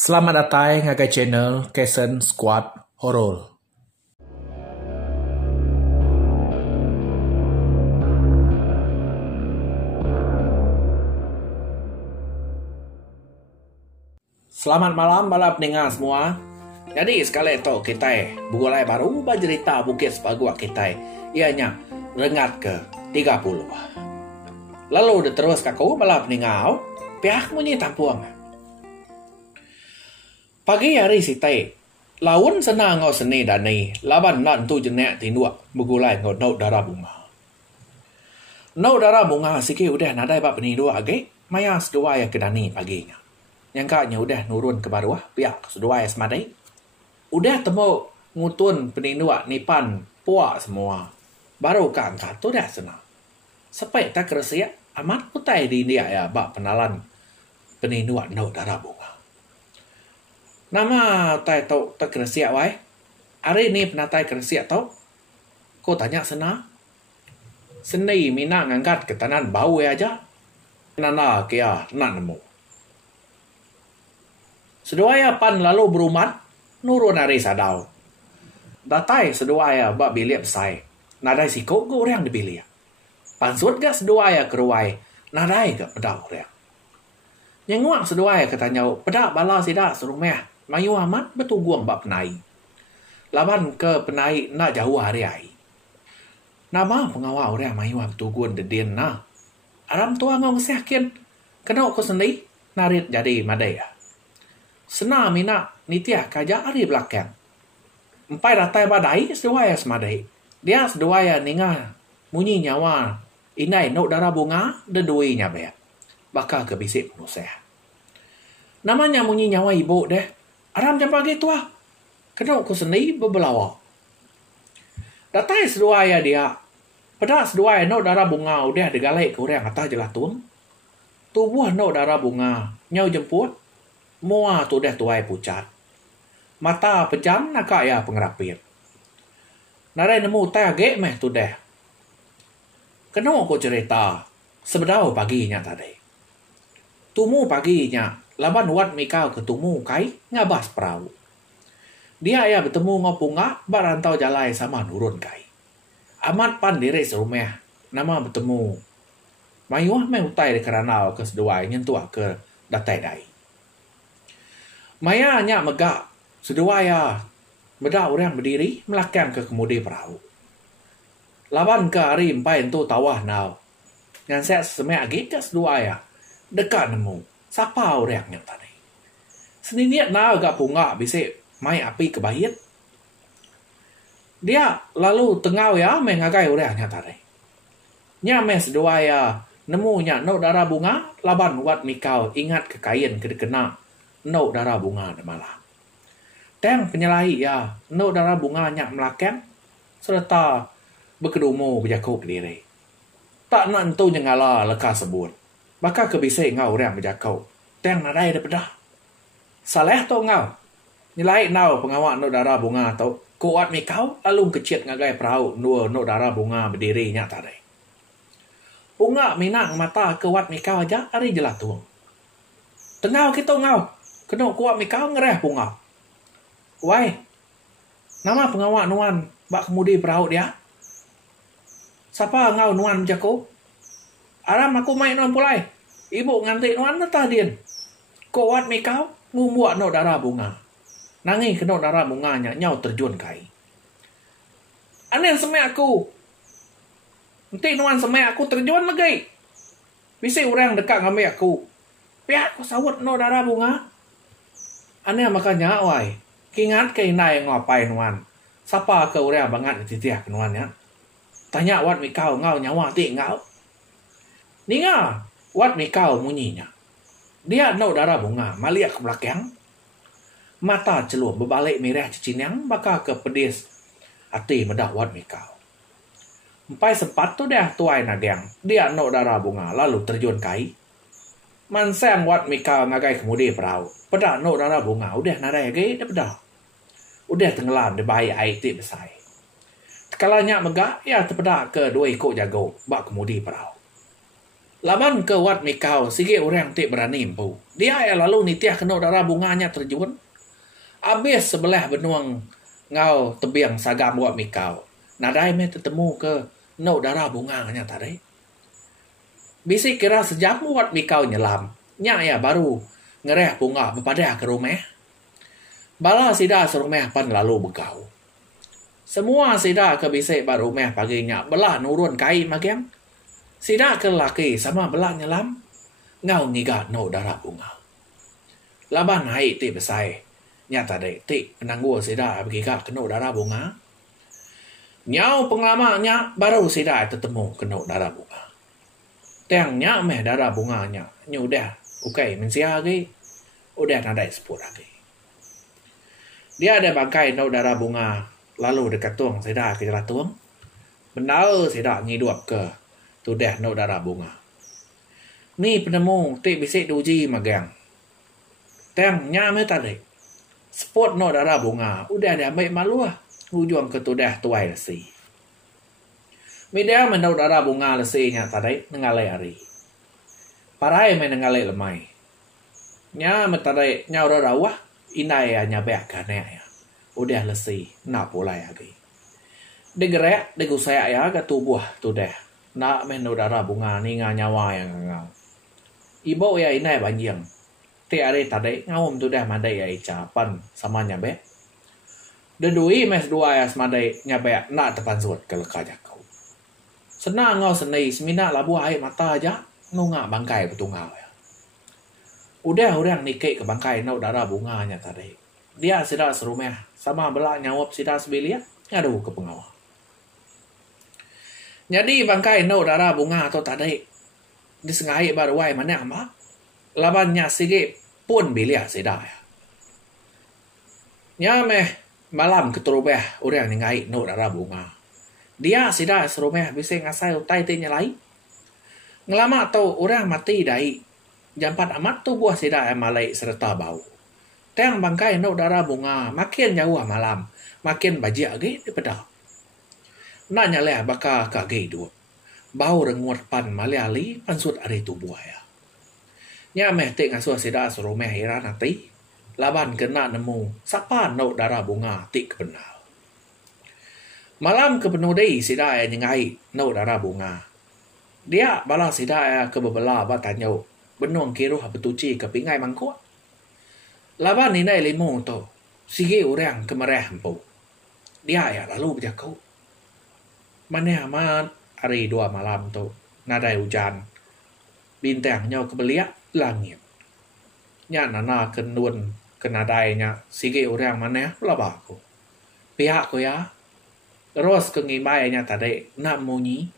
Selamat datang ke channel Kasen Squad Horror. Selamat malam para pendengar semua. Jadi sekali itu kita mulai baru bercerita Bukit Sepaguak kita. Ianya rengat ke 30. Lalu terus kaku para pendengar pihak munyi tampuang. Pagi hari sitai, lawan senang ngau seni dani, laban lan tu jenek tinua begulai ngau nau darah bunga. Nau darah bunga sikit udah nadai bab ni dua age, maya sedua ya kedani paginya. Yang kaknya udah nurun ke bawah, pihak sedua ya semadai. Udah temu ngutun peninua nipan puak semua. Baru kak angkat tu dah senang. Sampai tak keresiak, amat putai di dia ya bab penalan peninua nau darah bunga. Nama tai tau tak keresiak wai. Hari ni penatai keresiak tau. Kau tanya sana. Seni mina ngangkat ke tanan bau aja. Nana kia nak nemu. Seduaya pan lalu berumat. Nurun hari sadau. Datai seduaya bak bilik besai. Nadai siko ke orang dibilik. Pansut gak seduaya keruai. Nadai ke pedang orang. Nyenguak seduaya ketanya. Pedak bala sidak serumah. Mayu amat betuguang bak penai. Laban ke penai nak jauh hari ai. Nama pengawal orang mayu betuguan dedin na. Aram tua ngau ngesyakin. Kena ko sendiri narit jadi madaya. Sena mina nitiah kaja hari belakang. Empai datai badai seduaya semadai. Dia seduaya ninga munyi nyawa. Inai nok darah bunga dedui nyabe. Bakal ke bisik manusia. Namanya munyi nyawa ibu deh. Aram jam pagi tua. Kena ku seni berbelawa. Datai seduaya dia. Pada seduaya no darah bunga udah digalai ke orang atas jelah tuan. Tubuh no darah bunga. Nyau jemput. Mua tu dah tuai pucat. Mata pejam nak ya pengerapir. Narai nemu tai agak meh tu dah. Kena ku cerita. Sebedau paginya tadi. Tumu paginya. Laban wat mikau ketemu kai ngabas perahu. Dia ya bertemu ngopunga barantau jalai sama nurun kai. Amat pan diri serumah. Nama bertemu. Mayuah mengutai di keranau ke seduai nyentuak ke datai dai. Maya nyak megak. Seduai ya. Bedak orang berdiri melakang ke kemudi perahu. Laban ke hari empai itu tawah nau. Yang saya semek lagi ke seduai ya. Dekat nemu. Siapa orang yang tadi? Seniniat na agak punga bisik mai api ke bahit. Dia lalu tengau ya mengagai orang yang tadi. Nya mes sedua ya nemu nya no darah bunga laban wat mikau ingat ke kain ke kena no darah bunga de malah. Teng penyelahi ya no darah bunga nya melakang serta berkedumu berjakuk diri. Tak nak entu nyengala lekas sebut. Maka kebisik ngau orang berjakau. Teng nadai daripada. Saleh tu ngau. Nilai nau pengawak no darah bunga tu. Kuat mikau lalu kecil ngagai perahu. No darah bunga berdiri nya tadi. Bunga minang mata kuat mikau aja. Hari jelah tu. Tengau kita ngau. Kena kuat mikau ngereh bunga. Wai. Nama pengawak nuan. Bak kemudi perahu dia. Siapa ngau nuan berjakau? Aram aku main nuan pulai. Ibu ngantik nuan netah din. Kuat mikau ngumbuak no darah bunga. Nangi kena darah bunganya nyau terjun kai. Anen semek aku. Nanti nuan semek aku terjun lagi. Bisi orang dekat ngambil aku. Pihak aku sawut no darah bunga. Anen makanya wai. Kingat ke inai ngapai nuan. Siapa ke orang bangat titiah ke nuan ya. Tanya wat mikau ngau nyawa ti ngau. Ninga, wat mikau munyinya. Dia no darah bunga, maliak ke belakang. Mata celup berbalik merah cicinyang, bakal ke pedis. Hati medak wat mikau. Empai sempat tu dah tuai nagang. Dia no darah bunga, lalu terjun kai. Mansang wat mikau ngagai kemudi perahu. Pedak no darah bunga, udah nadai lagi, dah pedak. Udah tenggelam di bayi air ti besai. Kalanya megak, ya terpedak ke dua ikut jago, bak kemudi perahu. Laban ke Wat Mikau, sige orang tik berani empu. Dia ya lalu nitiah kena darah bunganya terjun. Habis sebelah benuang ngau tebiang sagam Wat Mikau. Nadai me tetemu ke no darah bunganya tadi. Bisi kira sejam Wat Mikau nyelam. Nya ya baru ngereh bunga berpada ke rumah. Bala sida serumah pan lalu begau. Semua sida ke bisi baru rumah paginya belah nurun kai magiang. Sida ke laki sama belah nyelam. Ngau ngigat no darah bunga. Laban hai ti besai. Nyata dek ti penangguh sida begiga kena darah bunga. Nyau penglamanya baru sida tetemu kena darah bunga. Tiangnya meh darah bunganya. Nyu udah. Oke mensia lagi. Udah nadai sepur lagi. Dia ada bangkai no darah bunga. Lalu dekat tuang sida ke jalan tuang. Benar sida ngiduap ke. Tu dah no darah bunga. Ni penemu tik bisik diuji magang. Teng nyame tadi. Spot no darah bunga. Udah ada ambil malu lah. Hujung ke tu dah tuai lesi. Media menau darah bunga lesinya tadi. Nengalai hari. Parai main nengalai lemai. Nya tadi nyau darah wah. Inai ya nyabek kane ya. Udah lesi. Nak pula lagi. Degerek. Degusaya ya ke tubuh tu dah. Nak menu darah bunga ni ngah nyawa yang ngau. Ibu ya inai banjang. Ti are tadi ngawum tu dah madai ya icapan sama nyabe. Dedui mes dua ya semadai nyabe nak tepan suat ke lekajak kau. Senang ngau senai semina labu air mata aja nungak bangkai betungau ya. Udah orang nikik ke bangkai nau darah bunganya tadi. Dia sida serumah sama belak nyawap sida sebelia ngadu ke pengawal. Jadi bangkai no darah bunga atau tadi disengai baru wai mana ama labannya sige pun bilia sida ya. Nya meh malam keterubah orang ngai no darah bunga. Dia sida serumah bisa ngasai utai tinya lai. Ngelama tau orang mati dai. Jampat amat tu buah sida malai serta bau. Teng bangkai no darah bunga makin jauh malam makin bajia ge di pedak. Nanya leh baka kagei dua. Bau renguat pan maliali pansut ari tubuh ya. Nya meh tik ngasuh sida serumah hira nanti. Laban kena nemu sapa no darah bunga tik kenal. Malam ke penuh dei sida ya nyengai no darah bunga. Dia bala sida ya ke bebela batanyau. Benuang kiruh betuci ke pingai mangkuk. Laban ni nai limu tu. Sige orang kemereh empu. Dia ya lalu berjakau. Mana amat hari 2 malam tu nadai hujan bintangnya kebeliak langit nya nana kenun kenadainya sige orang mana labaku pihak ko ya terus kengimainya tadi nak munyi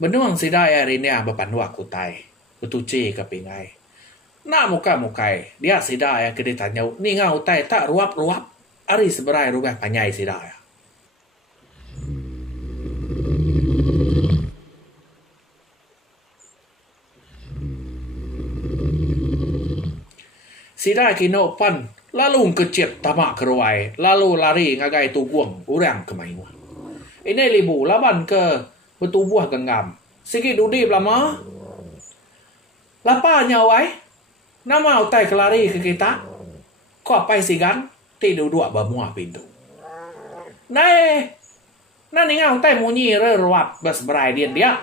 benuang sidai hari ni bapanwa kutai betuci ke pingai nak muka-mukai dia sidai ke ditanya ni ngau tai tak ruap-ruap ari seberai rubah panyai sidai. Sida kino pan lalu kecil tamak keruai lalu lari ngagai tubuang orang kemainu. Ini libu laban ke betubuh genggam. Sikit dudi lama. Lapanya wai. Nama utai kelari ke kita. Kau pai sigan tidur dua bamua pintu. Nai. Nani ngau utai munyi ruap bas berai dia.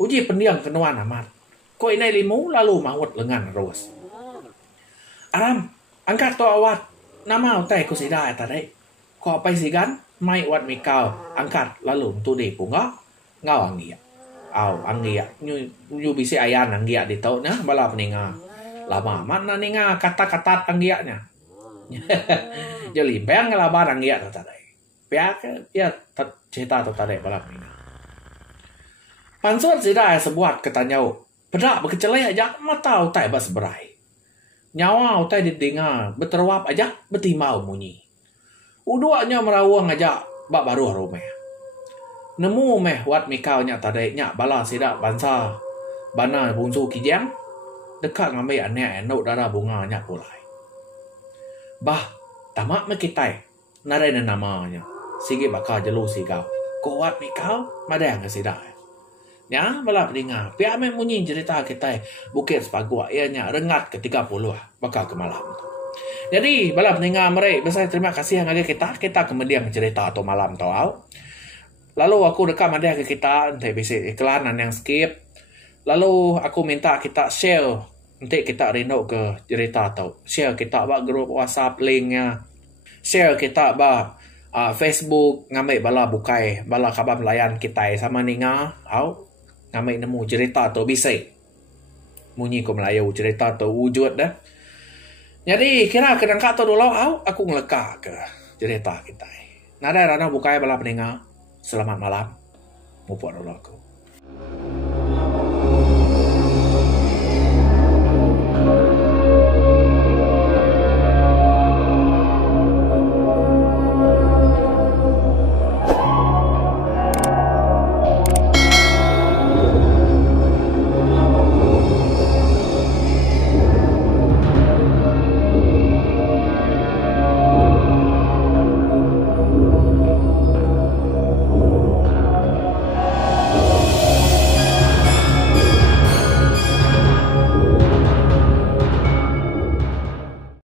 Uji pendiam kenuan amat. Kau ini limu lalu mahut lengan terus. Aram, angkat to awat. Nama utai ku sida tadi. Kau pai sigan, mai Wat Mikau angkat lalu tu di punga ngau anggia. Au anggia nyu bisi ayan anggia di tau na bala peninga. Lama mana ninga kata-kata anggianya. Jadi bang laban anggia tadi. Piak ya cerita tu tadi bala peninga. Pansut sida sebuat ketanyau. Pedak berkecelai aja mata utai bas berai. Nyawa utai didengar berteruap aja betimau munyi. Uduanya merawang aja bak baru rumah. Nemu meh Wat Mikau nya tadi nya bala sida bansa bana bungsu kijang dekat ngambil aneh no darah bunga nya pulai. Bah tamak mekitai narai namanya. Sige bakal jelu sigau. Ko Wat Mikau madang ke sida. Ya, bala pendengar. Pihak main bunyi cerita kita Bukit Sepaguak. Ianya rengat ke-30 bakal ke malam tu. Jadi, bala pendengar mereka, besar terima kasih yang ada kita. Kita kemudian cerita atau malam tu. Lalu aku rekam ada ke kita. Nanti bisa iklanan yang skip. Lalu aku minta kita share. Nanti kita rindu ke cerita tu. Share kita buat grup WhatsApp linknya. Share kita buat Facebook. Ngambil bala bukai. Bala khabar melayan kita sama ninga. Ngambil nemu cerita tu bisa. Munyi ko Melayu cerita tu wujud dah. Jadi kira kedang kat tu dulu aku ngeleka ke cerita kita. Nada rana bukai bala pendengar. Selamat malam. Mumpuk dulu aku.